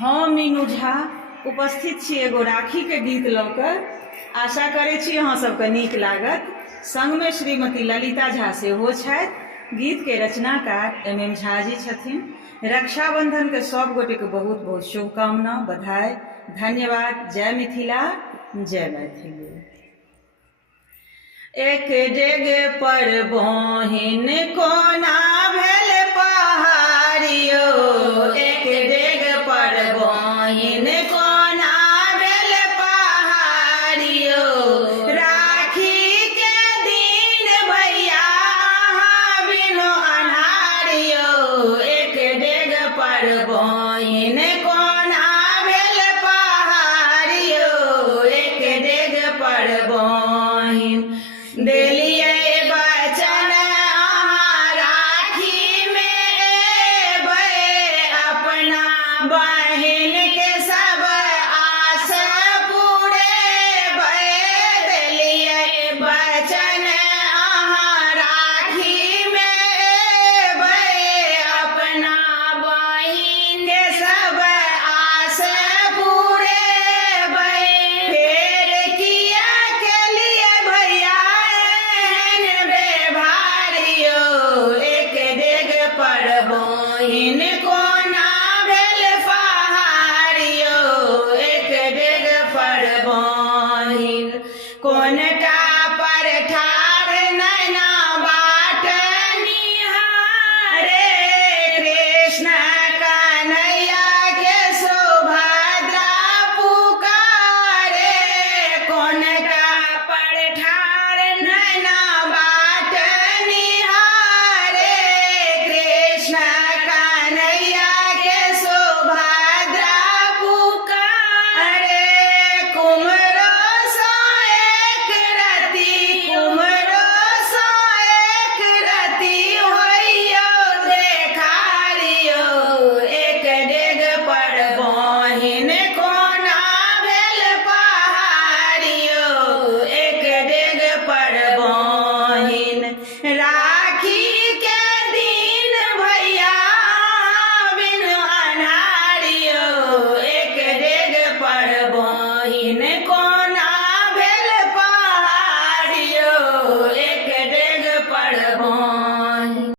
हम मीनू झा उपस्थित छी एगो राखी के गीत लऽ कऽ। आशा करै छी अहाँ सबके नीक लागत। संगमे श्रीमती ललिता झा सेहो छथि। गीत के रचनाकार MM झा जी छथिन। रक्षाबंधन के सब गोटे के बहुत बहुत शुभकामना, बधाई, धन्यवाद। जय मिथिला, जय मैथिली। एक डेग पर बहिन कोना भेल पहाड़ियो, एक डेग पर बहिन कोना भेल पहाड़ियो। राखी के दिन भैया अहाँ बिनु अन्हारियो, एक डेग पर बहिन कोना भेल पहाड़ियो, एक डेग पर बहिन। देलियै बचन अहाँ राखी में एबै, अपना बहिन